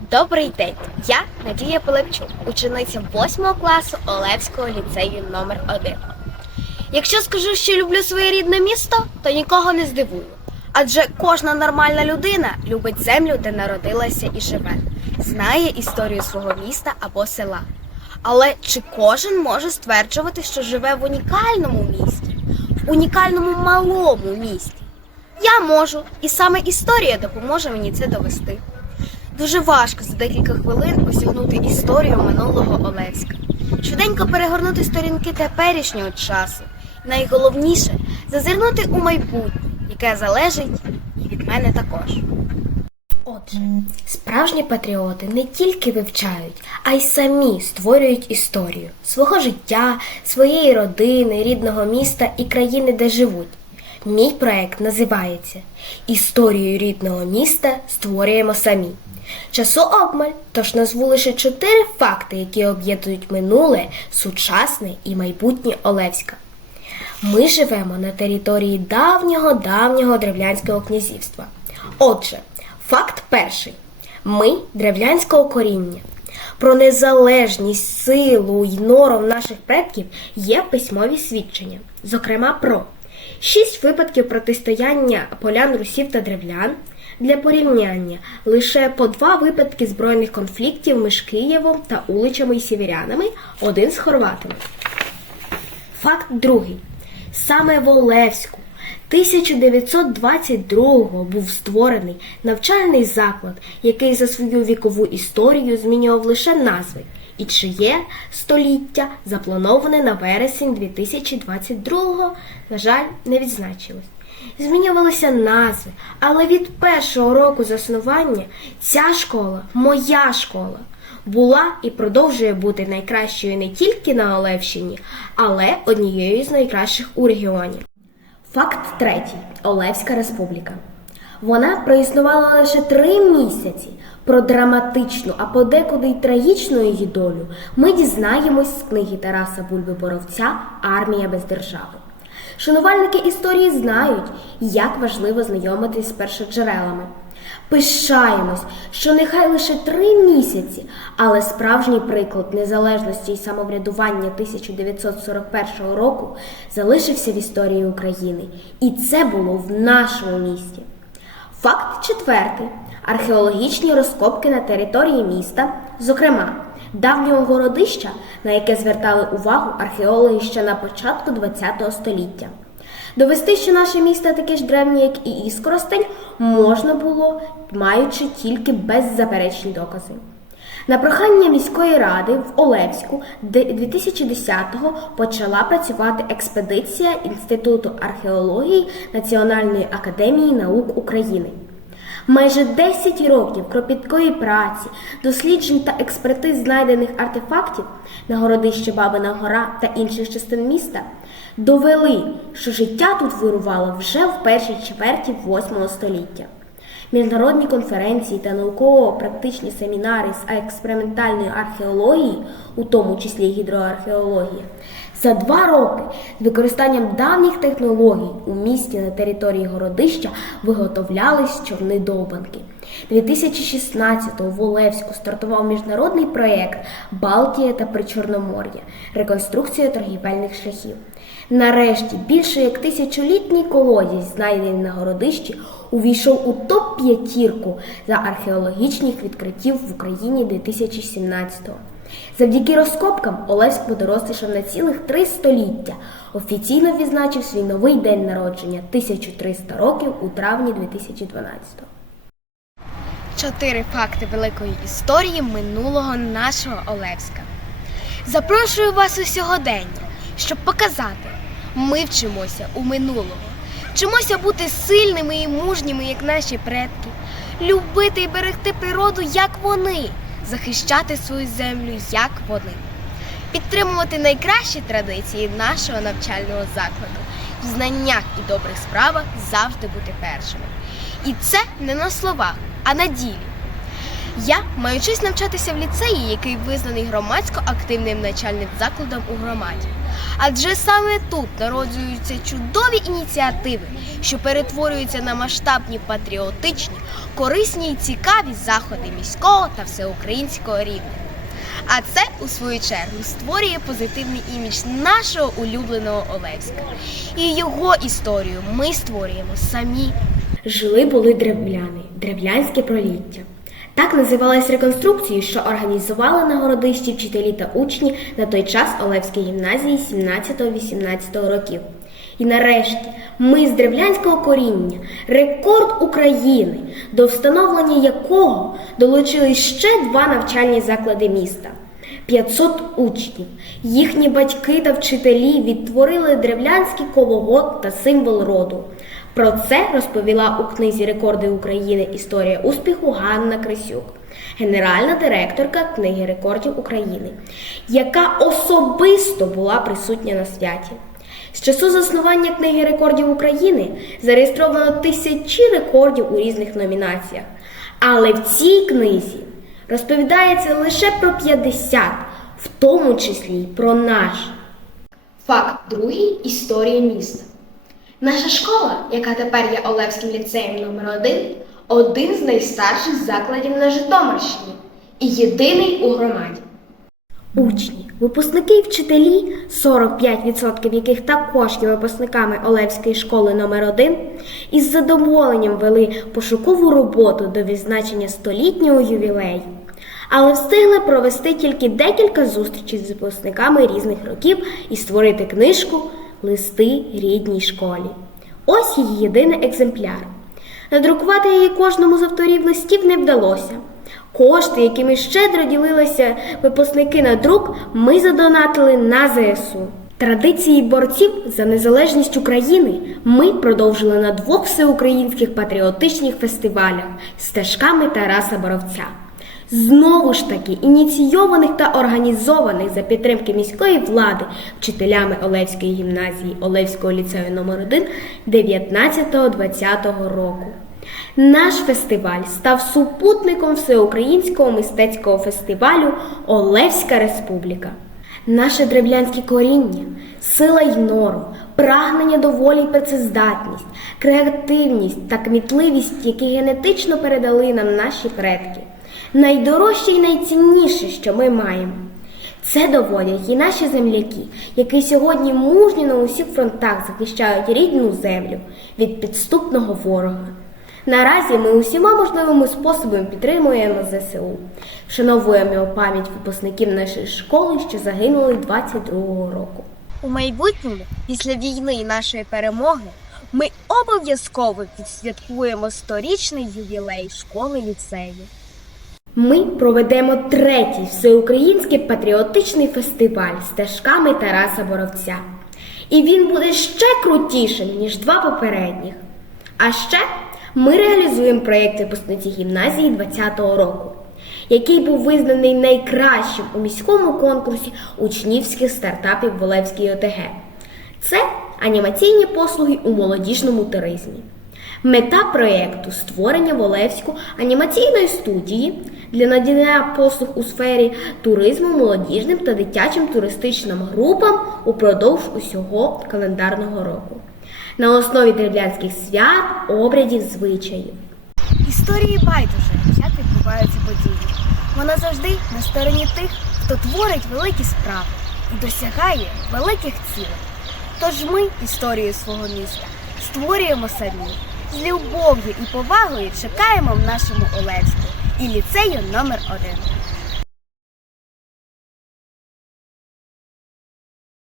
Добрий день! Я Надія Пилипчук, учениця 8 класу Олевського ліцею номер 1 Якщо скажу, що люблю своє рідне місто, то нікого не здивую. Адже кожна нормальна людина любить землю, де народилася і живе, знає історію свого міста або села. Але чи кожен може стверджувати, що живе в унікальному місті, в унікальному малому місті? Я можу, і саме історія допоможе мені це довести. Дуже важко за декілька хвилин осягнути історію минулого Олевська, швиденько перегорнути сторінки теперішнього часу. Найголовніше зазирнути у майбутнє, яке залежить і від мене також. Отже, справжні патріоти не тільки вивчають, а й самі створюють історію свого життя, своєї родини, рідного міста і країни, де живуть. Мій проект називається Історію рідного міста створюємо самі. Часу обмаль, тож назву лише чотири факти, які об'єднують минуле, сучасне і майбутнє Олевська. Ми живемо на території давнього давнього древлянського князівства. Отже, факт перший: ми древлянського коріння. Про незалежність, силу й норов наших предків є письмові свідчення, зокрема про шість випадків протистояння полян русів та древлян. Для порівняння лише по два випадки збройних конфліктів між Києвом та уличами і сіверянами, один з хорватами. Факт другий. Саме в Олевську 1922-го був створений навчальний заклад, який за свою вікову історію змінював лише назви, і чиє століття заплановане на вересень 2022-го, на жаль, не відзначилось. Змінювалися назви, але від першого року заснування ця школа, моя школа, була і продовжує бути найкращою не тільки на Олевщині, але однією з найкращих у регіоні. Факт третій Олевська Республіка. Вона проіснувала лише три місяці. Про драматичну, а подекуди й трагічну її долю ми дізнаємось з книги Тараса Бульби Боровця Армія без держави. Шанувальники історії знають, як важливо знайомитись з першоджерелами. Пишаємось, що нехай лише три місяці, але справжній приклад незалежності і самоврядування 1941 року залишився в історії України, і це було в нашому місті. Факт четвертий: археологічні розкопки на території міста, зокрема давнього городища, на яке звертали увагу археологи ще на початку ХХ століття. Довести, що наше місто таке ж древнє, як і Іскоростень, можна було, маючи тільки беззаперечні докази. На прохання міської ради в Олевську 2010-го почала працювати експедиція Інституту археології Національної академії наук України. Майже 10 років кропіткої праці, досліджень та експертиз знайдених артефактів на городище Бабина Гора та інших частин міста довели, що життя тут вирувало вже в першій чверті 8 століття. Міжнародні конференції та науково-практичні семінари з експериментальної археології, у тому числі гідроархеології, за два роки з використанням давніх технологій у місті на території городища виготовлялись човни довбанки. 2016-го в Олевську стартував міжнародний проєкт Балтія та Причорномор'я реконструкція торгівельних шляхів. Нарешті більше як тисячолітній колодязь, знайдений на городищі, увійшов у топ-п'ятірку за археологічних відкриттів в Україні 2017-го. Завдяки розкопкам Олевськ подорослішав на цілих три століття. Офіційно відзначив свій новий день народження 1300 років у травні 2012-го. Чотири факти великої історії минулого нашого Олевська. Запрошую вас у сьогодення, щоб показати, ми вчимося у минулого. Вчимося бути сильними і мужніми, як наші предки, любити і берегти природу, як вони, захищати свою землю, як вони, підтримувати найкращі традиції нашого навчального закладу, в знаннях і добрих справах завжди бути першими. І це не на словах, а на ділі. Я маю честь навчатися в ліцеї, який визнаний громадсько активним начальним закладом у громаді. Адже саме тут народжуються чудові ініціативи, що перетворюються на масштабні патріотичні, корисні й цікаві заходи міського та всеукраїнського рівня. А це, у свою чергу, створює позитивний імідж нашого улюбленого Олевська. І його історію ми створюємо самі. Жили були древляни, древлянське проліття. Так називалась реконструкцію, що організували на городищі вчителі та учні на той час Олевської гімназії 17-18 років. І нарешті ми з древлянського коріння, рекорд України, до встановлення якого долучились ще два навчальні заклади міста. 500 учнів. Їхні батьки та вчителі відтворили древлянський коловод та символ роду. Про це розповіла у книзі Рекорди України Історія успіху Ганна Крисюк, генеральна директорка книги рекордів України, яка особисто була присутня на святі. З часу заснування книги рекордів України зареєстровано тисячі рекордів у різних номінаціях. Але в цій книзі розповідається лише про 50, в тому числі й про наш. Факт другий історія міста. Наша школа, яка тепер є Олевським ліцеєм номер 1 один з найстарших закладів на Житомирщині і єдиний у громаді. Учні, випускники і вчителі, 45% яких також є випускниками Олевської школи номер 1 із задоволенням вели пошукову роботу до відзначення столітнього ювілею, але встигли провести тільки декілька зустрічей з випускниками різних років і створити книжку Листи рідній школі. Ось її єдиний екземпляр. Надрукувати її кожному з авторів листів не вдалося. Кошти, якими щедро ділилися випускники на друк, ми задонатили на ЗСУ. Традиції борців за незалежність України ми продовжили на двох всеукраїнських патріотичних фестивалях стежками Тараса Боровця. Знову ж таки, ініційованих та організованих за підтримки міської влади вчителями Олевської гімназії Олевського ліцею номер 1 19-20 року. Наш фестиваль став супутником всеукраїнського мистецького фестивалю Олевська Республіка. Наше древлянське коріння, сила й норм, прагнення до волі й працездатність, креативність та кмітливість, які генетично передали нам наші предки. Найдорожче і найцінніше, що ми маємо. Це доводять і наші земляки, які сьогодні мужньо на усіх фронтах захищають рідну землю від підступного ворога. Наразі ми усіма можливими способами підтримуємо ЗСУ, вшановуємо пам'ять випускників нашої школи, що загинули 22-го року. У майбутньому, після війни і нашої перемоги, ми обов'язково відсвяткуємо сторічний ювілей школи ліцею. Ми проведемо третій всеукраїнський патріотичний фестиваль стежками Тараса Боровця. І він буде ще крутішим, ніж два попередніх. А ще ми реалізуємо проєкт випускниці гімназії 20-го року, який був визнаний найкращим у міському конкурсі учнівських стартапів в Олевській ОТГ. Це анімаційні послуги у молодіжному туризмі. Мета проєкту створення в Олевську анімаційної студії для надання послуг у сфері туризму молодіжним та дитячим туристичним групам упродовж усього календарного року на основі древлянських свят, обрядів, звичаїв. Історії байдуже, як відбуваються події. Вона завжди на стороні тих, хто творить великі справи і досягає великих цілей. Тож ми історію свого міста створюємо самі. З любов'ю і повагою чекаємо в нашому Олевську. І ліцею номер 1